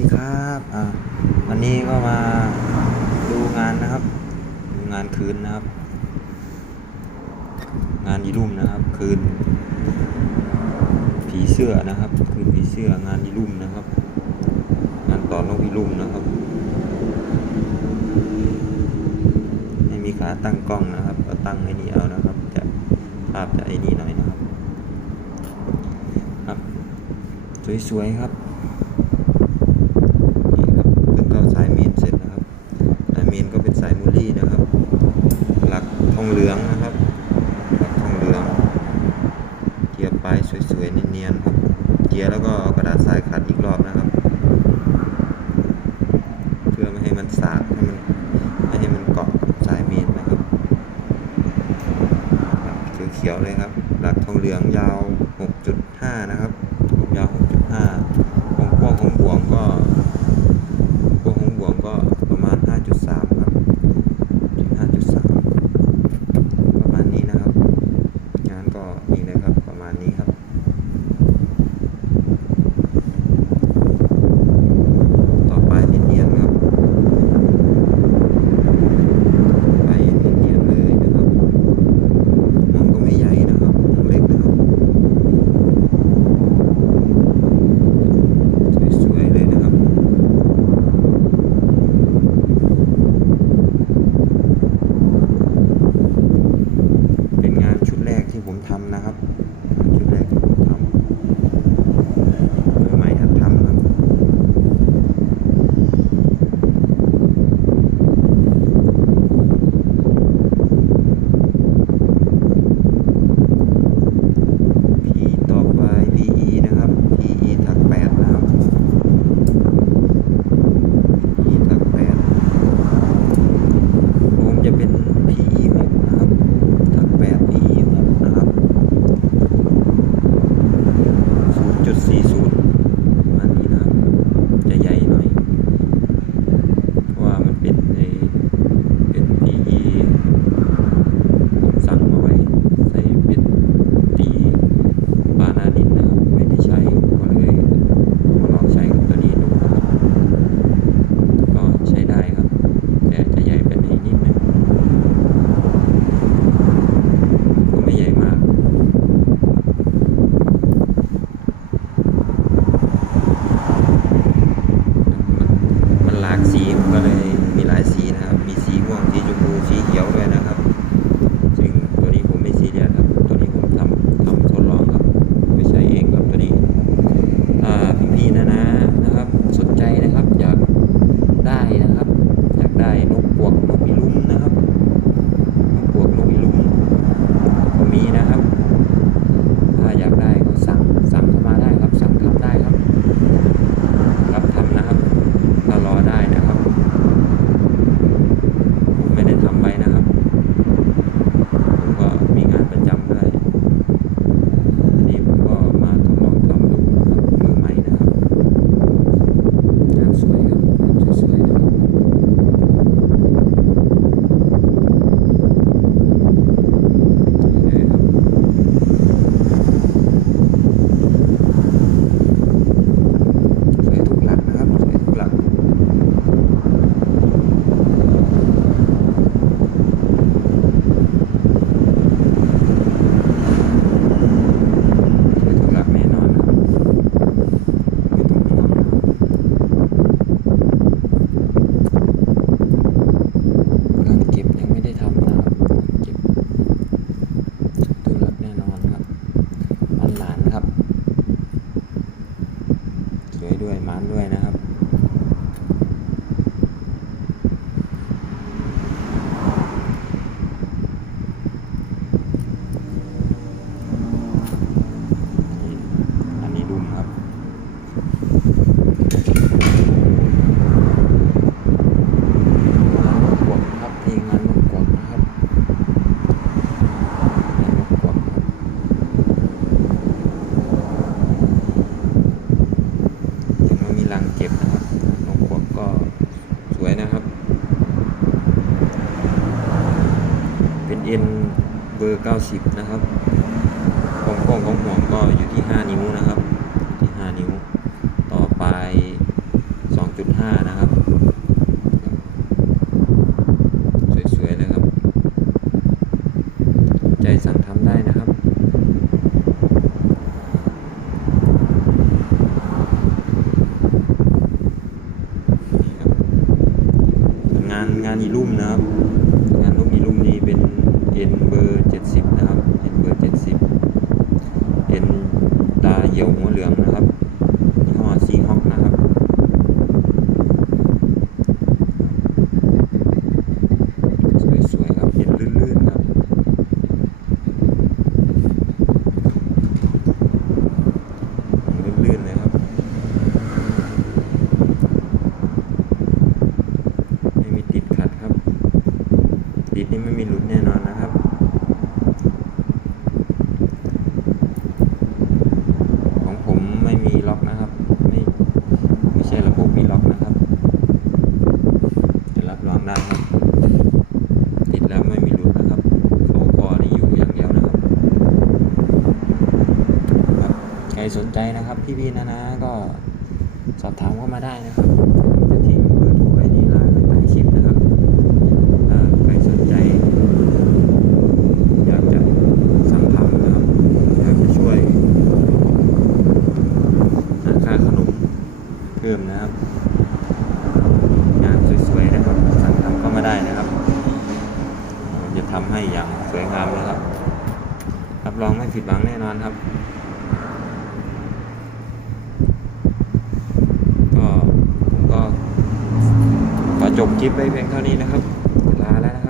ดีครับอ่าวันนี้ก็มาดูงานนะครับ ดูงานคืนนะครับ งานยีรุ่มนะครับ คืน ผีเสื้อนะครับ คืนผีเสื้องานยีรุ่มนะครับ งานต่อนกยีรุ่มนะครับ ไม่มีขาตั้งกล้องนะครับก็ตั้งไอ้นี่เอานะครับ จะภาพจะไอ้นี่หน่อยนะครับ ครับ สวยๆครับ สวยเนียนๆครับ เกียร์แล้วก็เอากระดาษทรายขัดอีกรอบนะครับ เพื่อไม่ให้มันสาดให้มันไม่ให้มันเกาะกับสายเมนนะครับเขียวๆเลยครับ หลักทองเหลืองยาว 6.5 นะครับ to see ปูสีเขียวด้วยนะครับ เอ็นเบอร์ 90 นะครับ ของกล้องของห่วก็อยู่ที่ 5 นิ้วนะครับ สนใจนะครับ พี่ๆนะนะก็สอบถามเข้ามาได้นะครับผมจะทิ้งเบอร์โทรไว้ที่ไลน์ใต้คลิปนะครับใครสนใจ อยากจะสั่งทำนะครับอยากจะช่วยหาค่าขนมเพิ่มนะครับงานสวยๆนะครับสั่งทำเข้ามาได้นะครับ จะทำให้อย่างสวยงามเลยครับรับรองไม่ผิดหวังแน่นอนครับ คลิปไปเพียงเท่านี้นะครับลาแล้วนะครับ